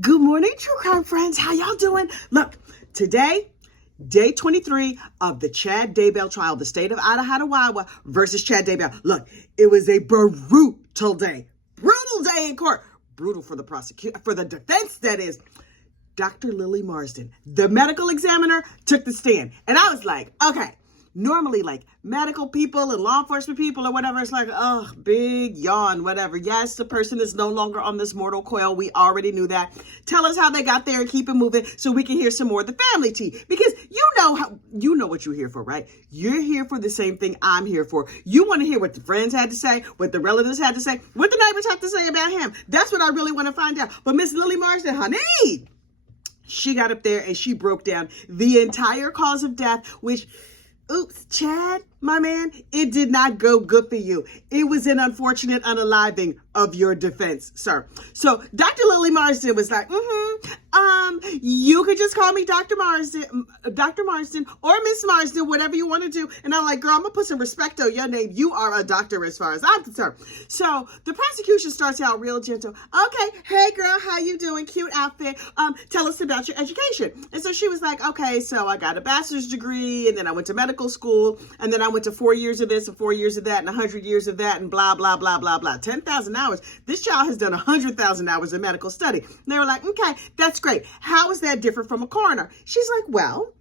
Good morning, true crime friends. How y'all doing? Look, today, day 23 of the Chad Daybell trial, the state of Idaho versus Chad Daybell. Look, it was a brutal day in court. Brutal for the prosecution, for the defense, that is. Dr. Lily Marsden, the medical examiner, took the stand. And I was like, okay. Normally, like medical people and law enforcement people or whatever, it's like, oh, big yawn, whatever. Yes, the person is no longer on this mortal coil. We already knew that. Tell us how they got there and keep it moving so we can hear some more of the family tea. Because you know what you're here for, right? You're here for the same thing I'm here for. You want to hear what the friends had to say, what the relatives had to say, what the neighbors had to say about him. That's what I really want to find out. But Miss Lily Marsden, honey, she got up there and she broke down the entire cause of death, which... Oops, Chad, my man, it did not go good for you. It was an unfortunate unaliving of your defense, sir. So Dr. Lily Marsden was like, you could just call me Dr. Marsden or Miss Marsden, whatever you want to do. And I'm like, girl, I'm gonna put some respect on your name. You are a doctor as far as I'm concerned. So the prosecution starts out real gentle. Okay, hey girl, how you doing? Cute outfit. Tell us about your education. And so she was like, okay, so I got a bachelor's degree, and then I went to medical school, and then I went to 4 years of this and 4 years of that and 100 years of that and blah, blah, blah, blah, blah. 10,000 hours. This child has done 100,000 hours of medical study. And they were like, okay, that's great. How is that different from a coroner? She's like, well,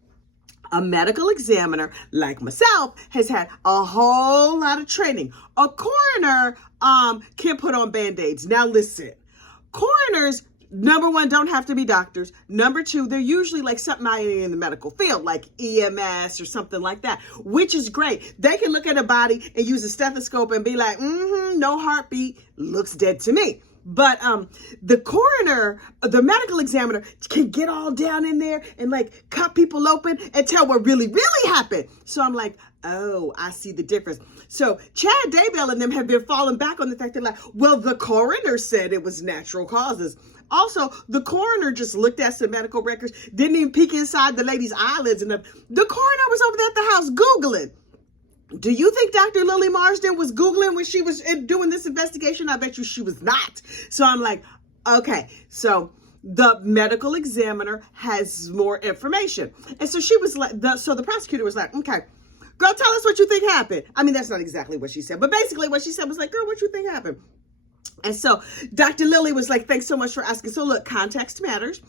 a medical examiner like myself has had a whole lot of training. A coroner can put on Band-Aids. Now listen, coroners, number one, don't have to be doctors. Number two, they're usually like something in the medical field, like EMS or something like that, which is great. They can look at a body and use a stethoscope and be like, no heartbeat, looks dead to me. But the coroner, the medical examiner, can get all down in there and like cut people open and tell what really happened. So I'm like, oh, I see the difference. So Chad Daybell and them have been falling back on the fact that, like, well, the coroner said it was natural causes. Also, the coroner just looked at some medical records, didn't even peek inside the lady's eyelids. And the coroner was over there at the house Googling. Do you think Dr. Lily Marsden was Googling when she was doing this investigation? I bet you she was not. So I'm like, okay, so the medical examiner has more information. And so she was like, so the prosecutor was like, okay, girl, tell us what you think happened. I mean, that's not exactly what she said, but basically what she said was like, girl, what you think happened? And so Dr. Lily was like, thanks so much for asking. So look, context matters.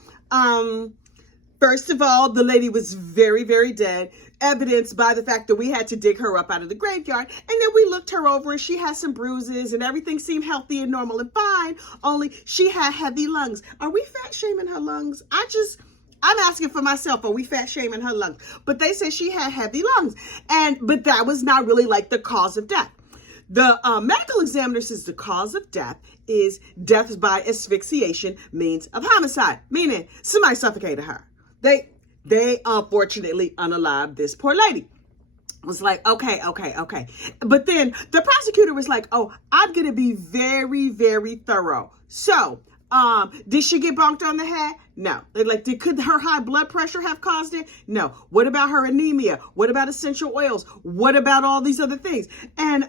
First of all, the lady was very, very dead, evidenced by the fact that we had to dig her up out of the graveyard. And then we looked her over and she had some bruises and everything seemed healthy and normal and fine. Only she had heavy lungs. Are we fat shaming her lungs? I'm asking for myself, are we fat shaming her lungs? But they said she had heavy lungs. But that was not really like the cause of death. The medical examiner says the cause of death is death by asphyxiation, means of homicide, meaning somebody suffocated her. They unfortunately unalived this poor lady. Was like, okay. But then the prosecutor was like, oh, I'm going to be very, very thorough. So, did she get bonked on the head? No. Like, could her high blood pressure have caused it? No. What about her anemia? What about essential oils? What about all these other things? And,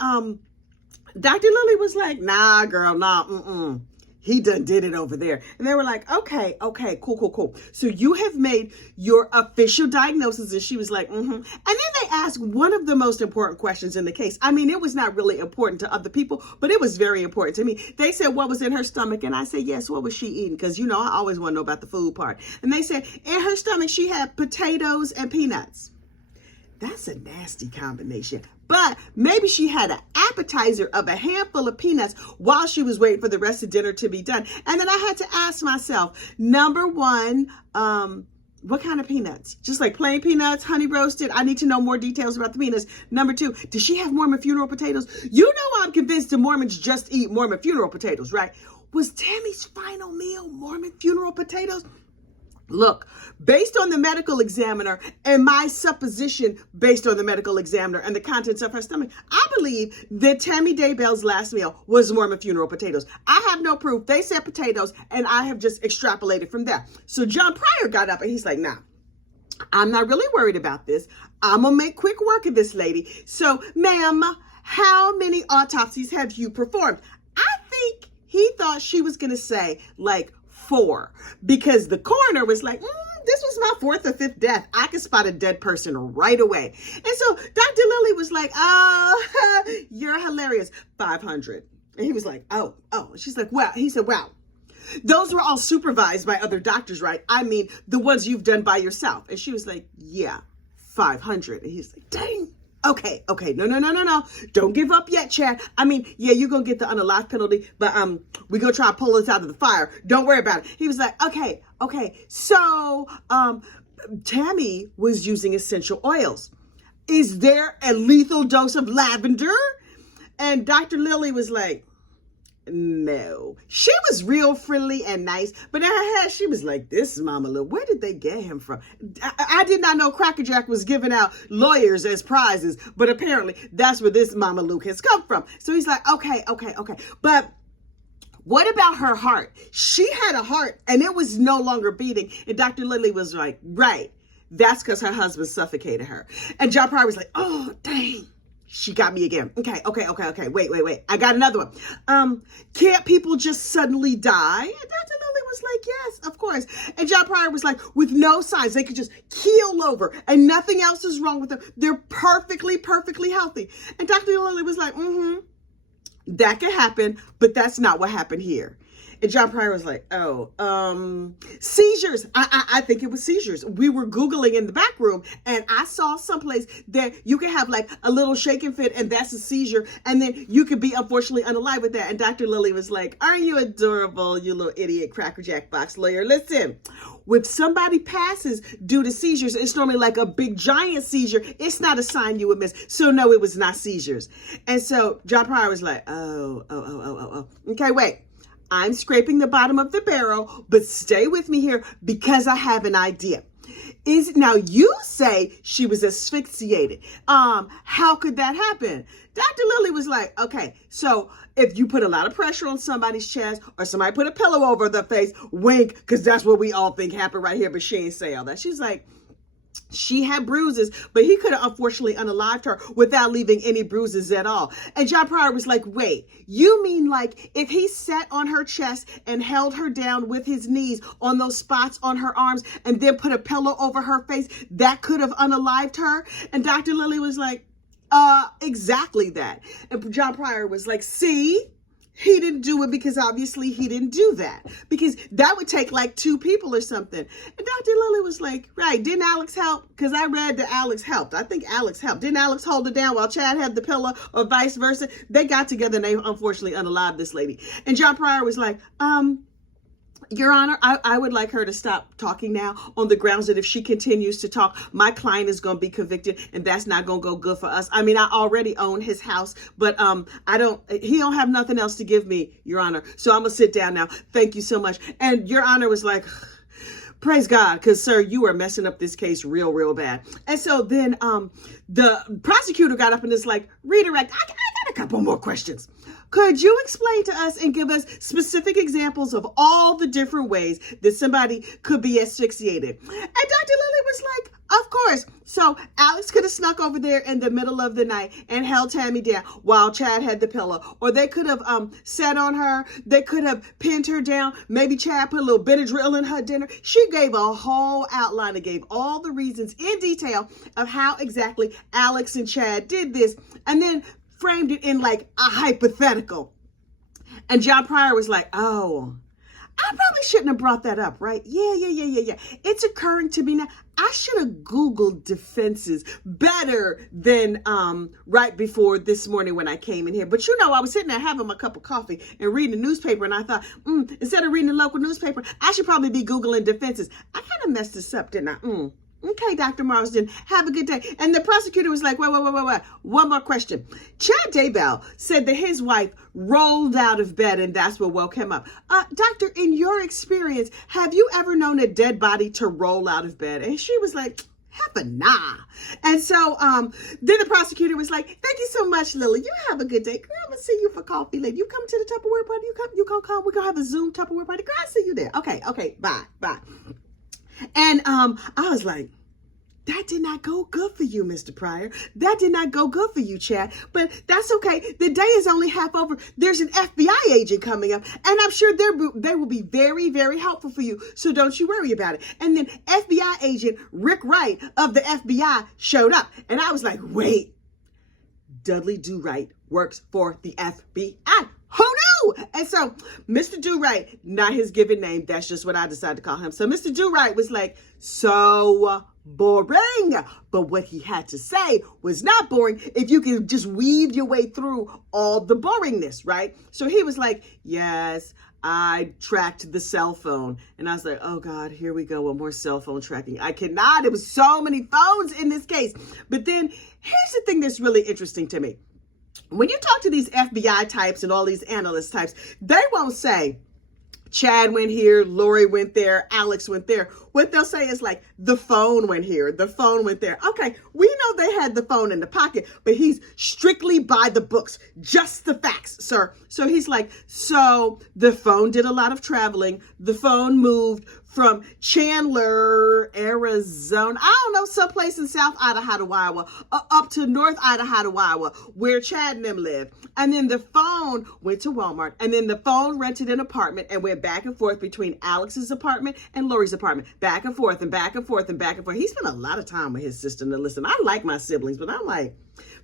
Dr. Lily was like, nah, girl, nah, he done did it over there. And they were like, okay, cool. So you have made your official diagnosis. And she was like, And then they asked one of the most important questions in the case. I mean, it was not really important to other people, but it was very important to me. They said, what was in her stomach? And I said, yes, what was she eating? Because, I always want to know about the food part. And they said, in her stomach, she had potatoes and peanuts. That's a nasty combination. But maybe she had an appetizer of a handful of peanuts while she was waiting for the rest of dinner to be done. And then I had to ask myself, number one, what kind of peanuts? Just like plain peanuts, honey roasted? I need to know more details about the peanuts. Number two, does she have Mormon funeral potatoes? I'm convinced the Mormons just eat Mormon funeral potatoes, right? Was Tammy's final meal Mormon funeral potatoes? Look, based on the medical examiner and my supposition based on the medical examiner and the contents of her stomach, I believe that Tammy Daybell's last meal was Mormon funeral potatoes. I have no proof. They said potatoes, and I have just extrapolated from there. So John Pryor got up and he's like, nah, I'm not really worried about this. I'm going to make quick work of this lady. So, ma'am, how many autopsies have you performed? I think he thought she was going to say like 4 because the coroner was like, this was my 4th or 5th death. I could spot a dead person right away. And so Dr. Lilly was like, oh, you're hilarious. 500. And he was like, oh. She's like, well, he said, well, those were all supervised by other doctors, right? I mean, the ones you've done by yourself. And she was like, yeah, 500. And he's like, dang. Okay. No. Don't give up yet, Chad. I mean, yeah, you're going to get the unalive penalty, but we're going to try to pull us out of the fire. Don't worry about it. He was like, okay. So, Tammy was using essential oils. Is there a lethal dose of lavender? And Dr. Lilly was like, no. She was real friendly and nice, but in her head, she was like, this is Mama Luke. Where did they get him from? I did not know Cracker Jack was giving out lawyers as prizes, but apparently that's where this Mama Luke has come from. So he's like, okay. But what about her heart? She had a heart and it was no longer beating. And Dr. Lilly was like, right. That's because her husband suffocated her. And John Pryor was like, oh, dang. She got me again. Okay. Wait. I got another one. Can't people just suddenly die? And Dr. Lilly was like, yes, of course. And John Pryor was like, with no signs, they could just keel over and nothing else is wrong with them. They're perfectly healthy. And Dr. Lilly was like, that could happen, but that's not what happened here. And John Pryor was like, seizures. I think it was seizures. We were Googling in the back room and I saw someplace that you can have like a little shaking fit and that's a seizure. And then you could be unfortunately unalive with that. And Dr. Lilly was like, aren't you adorable, you little idiot Cracker Jack box lawyer? Listen, if somebody passes due to seizures, it's normally like a big giant seizure. It's not a sign you would miss. So no, it was not seizures. And so John Pryor was like, oh. Okay, wait. I'm scraping the bottom of the barrel, but stay with me here because I have an idea. Now you say she was asphyxiated. How could that happen? Dr. Lilly was like, okay, so if you put a lot of pressure on somebody's chest or somebody put a pillow over their face, wink, because that's what we all think happened right here, but she ain't say all that. She's like, she had bruises, but he could have unfortunately unalived her without leaving any bruises at all. And John Pryor was like, wait, you mean like if he sat on her chest and held her down with his knees on those spots on her arms and then put a pillow over her face, that could have unalived her? And Dr. Lilly was like, exactly that. And John Pryor was like, see? He didn't do it because obviously he didn't do that because that would take like 2 people or something. And Dr. Lilly was like, right, didn't Alex help? Because I read that Alex helped. I think Alex helped. Didn't Alex hold it down while Chad had the pillow or vice versa? They got together and they unfortunately unalived this lady. And John Pryor was like, Your Honor, I would like her to stop talking now on the grounds that if she continues to talk, my client is going to be convicted and that's not going to go good for us. I mean, I already own his house, but he don't have nothing else to give me, Your Honor. So I'm going to sit down now. Thank you so much. And Your Honor was like, praise God, because sir, you are messing up this case real bad. And so then the prosecutor got up and is like, redirect. I got a couple more questions. Could you explain to us and give us specific examples of all the different ways that somebody could be asphyxiated? And Dr. Lilly was like, of course. So Alex could have snuck over there in the middle of the night and held Tammy down while Chad had the pillow. Or they could have sat on her. They could have pinned her down. Maybe Chad put a little Benadryl in her dinner. She gave a whole outline and gave all the reasons in detail of how exactly Alex and Chad did this. And then framed it in like a hypothetical. And John Pryor was like, oh, I probably shouldn't have brought that up, right? Yeah. It's occurring to me now. I should have Googled defenses better than right before this morning when I came in here. But you know, I was sitting there having my cup of coffee and reading the newspaper, and I thought, instead of reading the local newspaper, I should probably be Googling defenses. I kind of messed this up, didn't I? Okay, Dr. Marsden, have a good day. And the prosecutor was like, wait. One more question. Chad Daybell said that his wife rolled out of bed and that's what woke him up. Doctor, in your experience, have you ever known a dead body to roll out of bed? And she was like, heck nah. And so then the prosecutor was like, thank you so much, Lily. You have a good day. Girl, I'm going to see you for coffee later. You come to the Tupperware party. You come. We're going to have a Zoom Tupperware party. Girl, I'll see you there. Okay, bye. And I was like, that did not go good for you, Mr. Pryor. That did not go good for you, Chad. But that's okay. The day is only half over. There's an FBI agent coming up, and I'm sure they will be very, very helpful for you. So don't you worry about it. And then FBI agent Rick Wright of the FBI showed up. And I was like, wait, Dudley Do Right works for the FBI. Who knew? And so Mr. Do Right, not his given name, that's just what I decided to call him. So Mr. Do Right was like, so boring. But what he had to say was not boring if you can just weave your way through all the boringness, right? So he was like, yes, I tracked the cell phone. And I was like, oh God, here we go. One more cell phone tracking. I cannot. It was so many phones in this case. But then here's the thing that's really interesting to me. When you talk to these FBI types and all these analyst types, they won't say, Chad went here, Lori went there, Alex went there. What they'll say is like, the phone went here, the phone went there. Okay, we know they had the phone in the pocket, but he's strictly by the books, just the facts, sir. So he's like, so the phone did a lot of traveling. The phone moved from Chandler, Arizona, I don't know, someplace in South Idaho, Iowa, up to North Idaho, Iowa, where Chad and them live. And then the phone went to Walmart, and then the phone rented an apartment and went back and forth between Alex's apartment and Lori's apartment, back and forth and back and forth and back and forth. He spent a lot of time with his sister. Now listen, I like my siblings, but I'm like,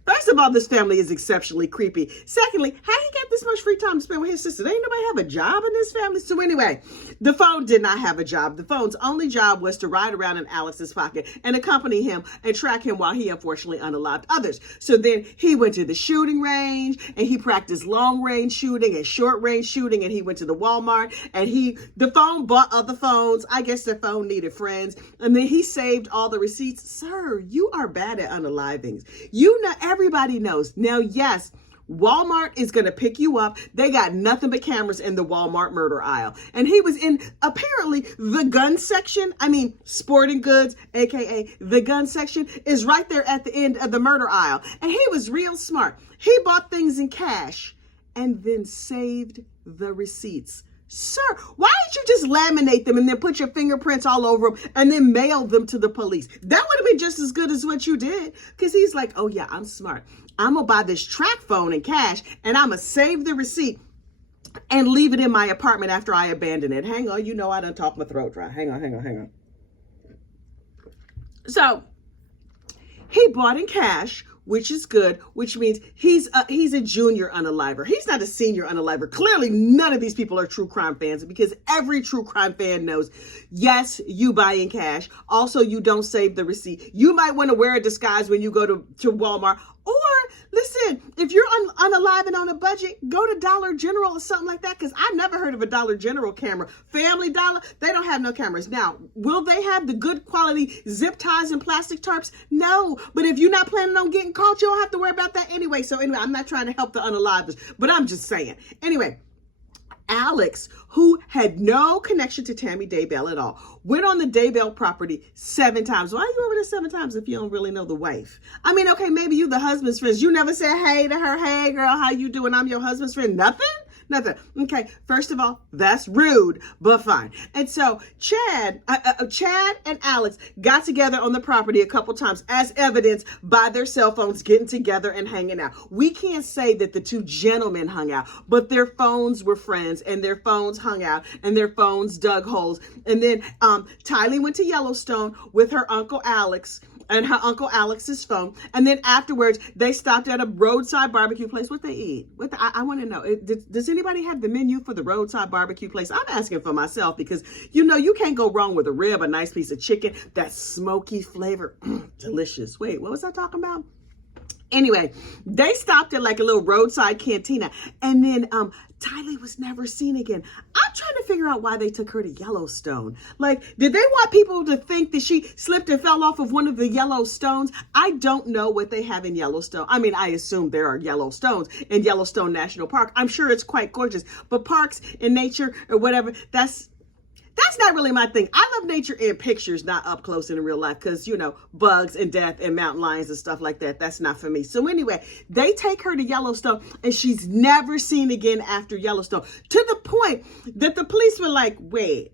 first of all, this family is exceptionally creepy. Secondly, how he got this much free time to spend with his sister? Ain't nobody have a job in this family. So anyway, the phone did not have a job. The phone's only job was to ride around in Alex's pocket and accompany him and track him while he unfortunately unalived others. So then he went to the shooting range and he practiced long range shooting and short range shooting, and he went to the Walmart and the phone bought other phones. I guess the phone needed friends. And then he saved all the receipts. Sir, you are bad at unalivings. You know, everybody knows. Now, yes, Walmart is going to pick you up. They got nothing but cameras in the Walmart murder aisle. And he was in apparently the gun section. I mean, sporting goods, AKA the gun section, is right there at the end of the murder aisle. And he was real smart. He bought things in cash and then saved the receipts. Sir, why didn't you just laminate them and then put your fingerprints all over them and then mail them to the police? That would have been just as good as what you did. Because he's like, oh yeah, I'm smart. I'm going to buy this track phone in cash and I'm going to save the receipt and leave it in my apartment after I abandon it. Hang on, you know I done talked my throat dry. Hang on. So he bought in cash, which is good, which means he's a junior unaliver. He's not a senior unaliver. Clearly, none of these people are true crime fans, because every true crime fan knows, yes, you buy in cash. Also, you don't save the receipt. You might want to wear a disguise when you go to Walmart. Or, listen, if you're unalive and on a budget, go to Dollar General or something like that, because I never heard of a Dollar General camera. Family Dollar, they don't have no cameras. Now, will they have the good quality zip ties and plastic tarps? No. But if you're not planning on getting caught, you don't have to worry about that anyway. So anyway, I'm not trying to help the unalivers, but I'm just saying. Anyway, Alex, who had no connection to Tammy Daybell at all, went on the Daybell property 7 times. Why are you over there 7 times if you don't really know the wife? I mean, okay, maybe you the husband's friends. You never said hey to her. Hey, girl, how you doing? I'm your husband's friend. Nothing? Okay, first of all, that's rude, but fine. And so Chad and Alex got together on the property a couple times, as evidenced by their cell phones getting together and hanging out. We can't say that the two gentlemen hung out, but their phones were friends, and their phones hung out, and their phones dug holes. And then Tylee went to Yellowstone with her Uncle Alex and her Uncle Alex's phone. And then afterwards, they stopped at a roadside barbecue place. What they eat? I want to know. Does anybody have the menu for the roadside barbecue place? I'm asking for myself, because, you know, you can't go wrong with a rib, a nice piece of chicken, that smoky flavor. Delicious. Wait, what was I talking about? Anyway, they stopped at like a little roadside cantina, and then Tylee was never seen again. I'm trying to figure out why they took her to Yellowstone. Like, did they want people to think that she slipped and fell off of one of the Yellowstones? I don't know what they have in Yellowstone. I mean, I assume there are Yellowstones in Yellowstone National Park. I'm sure it's quite gorgeous, but parks and nature or whatever, that's not really my thing. I love nature in pictures, not up close in real life, because, you know, bugs and death and mountain lions and stuff like that, that's not for me. So anyway, they take her to Yellowstone, and she's never seen again after Yellowstone, to the point that the police were like, wait,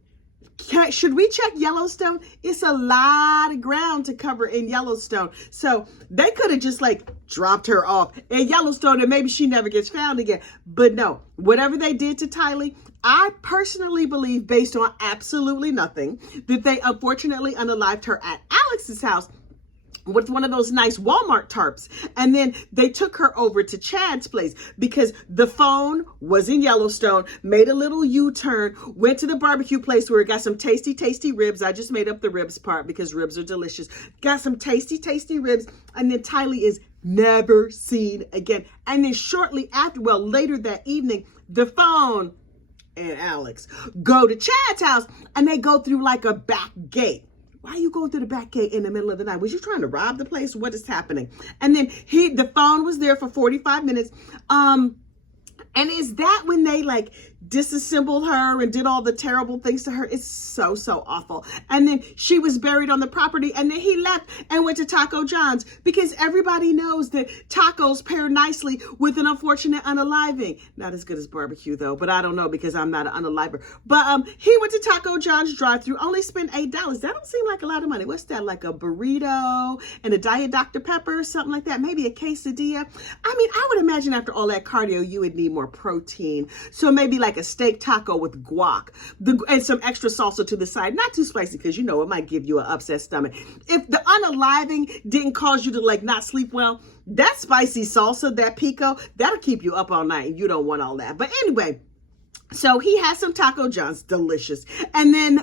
Should we check Yellowstone? It's a lot of ground to cover in Yellowstone. So they could have just like dropped her off in Yellowstone and maybe she never gets found again. But no, whatever they did to Tylee, I personally believe, based on absolutely nothing, that they unfortunately unalived her at Alex's house with one of those nice Walmart tarps. And then they took her over to Chad's place because the phone was in Yellowstone, made a little U-turn, went to the barbecue place where it got some tasty, tasty ribs. I just made up the ribs part because ribs are delicious. Got some tasty, tasty ribs. And then Tylee is never seen again. And then shortly after, well, later that evening, the phone and Alex go to Chad's house and they go through like a back gate. Why are you going through the back gate in the middle of the night? Was you trying to rob the place? What is happening? And then the phone was there for 45 minutes. And is that when they like disassembled her and did all the terrible things to her? It's so, so awful. And then she was buried on the property and then he left and went to Taco John's because everybody knows that tacos pair nicely with an unfortunate unaliving. Not as good as barbecue though, but I don't know because I'm not an unaliver. But he went to Taco John's drive-thru, only spent $8. That don't seem like a lot of money. What's that, like a burrito and a Diet Dr. Pepper or something like that? Maybe a quesadilla. I mean, I would imagine after all that cardio, you would need more protein. So maybe like a steak taco with guac and some extra salsa to the side. Not too spicy because you know it might give you an upset stomach. If the unaliving didn't cause you to like not sleep well, that spicy salsa, that pico, that'll keep you up all night and you don't want all that. But anyway, so he had some Taco John's, delicious. And then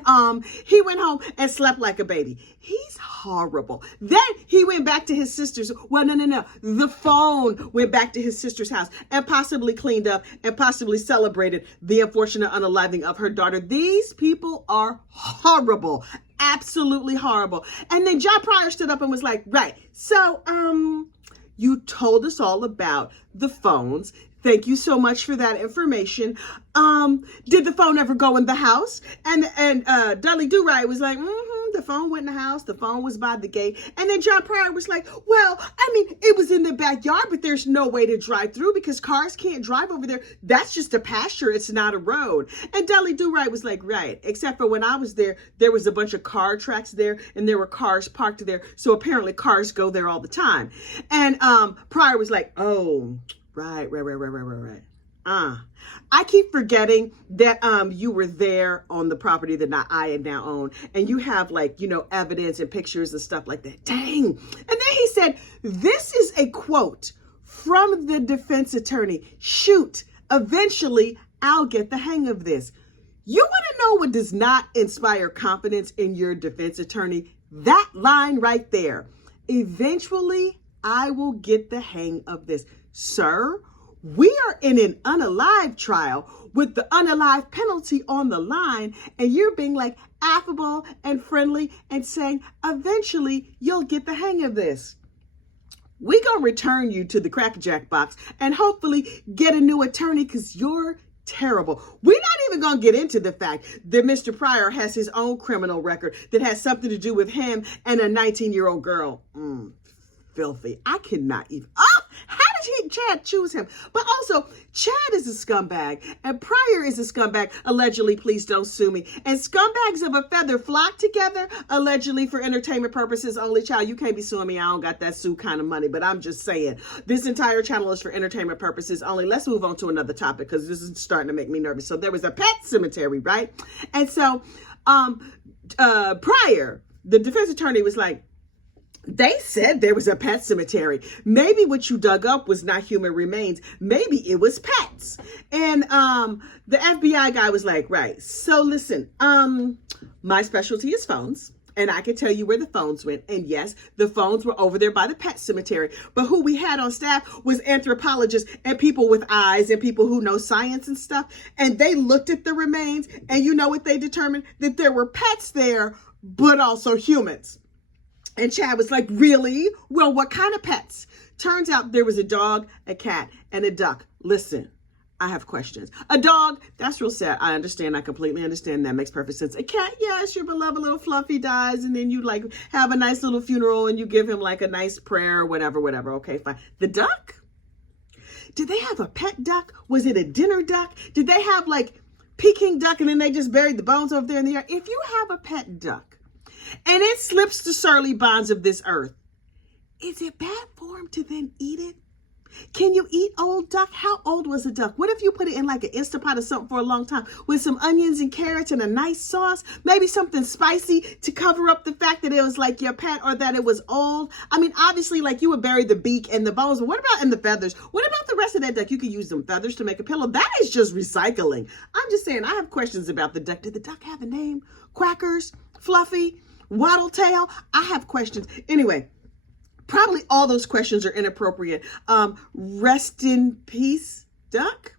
he went home and slept like a baby. He's horrible. Then he went back to his sister's. Well, no. The phone went back to his sister's house and possibly cleaned up and possibly celebrated the unfortunate unaliving of her daughter. These people are horrible. Absolutely horrible. And then John Pryor stood up and was like, right, so you told us all about the phones. Thank you so much for that information. Did the phone ever go in the house? And Dudley Do-Right was like, the phone went in the house. The phone was by the gate. And then John Pryor was like, well, I mean, it was in the backyard, but there's no way to drive through because cars can't drive over there. That's just a pasture. It's not a road. And Dudley Do-Right was like, right, except for when I was there, there was a bunch of car tracks there and there were cars parked there. So apparently cars go there all the time. And Pryor was like, oh, right. I keep forgetting that you were there on the property that I now own, and you have like, evidence and pictures and stuff like that. Dang. And then he said, this is a quote from the defense attorney. Shoot, eventually I'll get the hang of this. You want to know what does not inspire confidence in your defense attorney? That line right there. Eventually I will get the hang of this. Sir, we are in an unalive trial with the unalive penalty on the line, and you're being like affable and friendly and saying, eventually you'll get the hang of this. We gonna return you to the crackerjack box and hopefully get a new attorney because you're terrible. We're not even gonna get into the fact that Mr. Pryor has his own criminal record that has something to do with him and a 19-year-old girl. Filthy. I cannot even. How did Chad choose him? But also, Chad is a scumbag and Pryor is a scumbag. Allegedly, please don't sue me. And scumbags of a feather flock together, allegedly for entertainment purposes only. Child, you can't be suing me. I don't got that sue kind of money, but I'm just saying this entire channel is for entertainment purposes only. Let's move on to another topic because this is starting to make me nervous. So there was a pet cemetery, right? And so Pryor, the defense attorney, was like, they said there was a pet cemetery. Maybe what you dug up was not human remains. Maybe it was pets. And the FBI guy was like, right. So listen, my specialty is phones. And I can tell you where the phones went. And yes, the phones were over there by the pet cemetery. But who we had on staff was anthropologists and people with eyes and people who know science and stuff. And they looked at the remains. And you know what they determined? That there were pets there, but also humans. And Chad was like, really? Well, what kind of pets? Turns out there was a dog, a cat, and a duck. Listen, I have questions. A dog, that's real sad. I understand. I completely understand. That makes perfect sense. A cat, yes, your beloved little Fluffy dies, and then you like have a nice little funeral and you give him like a nice prayer or whatever. Okay, fine. The duck? Did they have a pet duck? Was it a dinner duck? Did they have like Peking duck, and then they just buried the bones over there in the air. If you have a pet duck and it slips the surly bonds of this earth, is it bad form to then eat it? Can you eat old duck? How old was the duck? What if you put it in like an Instapot or something for a long time with some onions and carrots and a nice sauce, maybe something spicy to cover up the fact that it was like your pet or that it was old? I mean, obviously, like you would bury the beak and the bones, but what about in the feathers? What about the rest of that duck? You could use them feathers to make a pillow. That is just recycling. I'm just saying, I have questions about the duck. Did the duck have a name? Quackers? Fluffy? Waddle tail? I have questions. Anyway. Probably all those questions are inappropriate. Rest in peace, duck.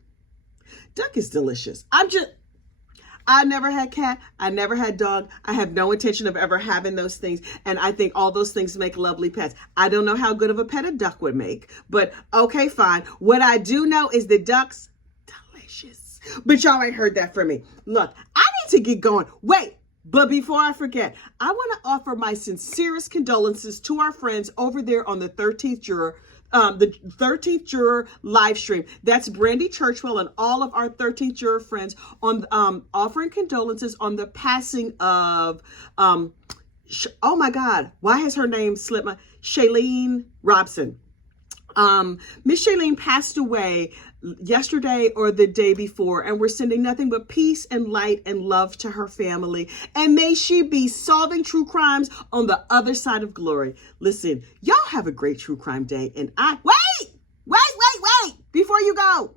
Duck is delicious. I never had cat. I never had dog. I have no intention of ever having those things. And I think all those things make lovely pets. I don't know how good of a pet a duck would make, but okay, fine. What I do know is the duck's delicious. But y'all ain't heard that from me. Look, I need to get going. Wait. But before I forget, I want to offer my sincerest condolences to our friends over there on the 13th Juror, the 13th Juror live stream. That's Brandy Churchwell and all of our 13th Juror friends on offering condolences on the passing of, oh my God, why has her name slipped my, Shareen Robson. Miss Shareen passed away yesterday or the day before, and we're sending nothing but peace and light and love to her family. And may she be solving true crimes on the other side of glory. Listen, y'all have a great true crime day. And wait, before you go,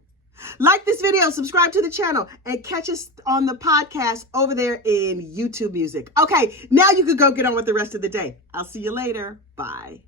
like this video, subscribe to the channel, and catch us on the podcast over there in YouTube Music. Okay, now you can go get on with the rest of the day. I'll see you later. Bye.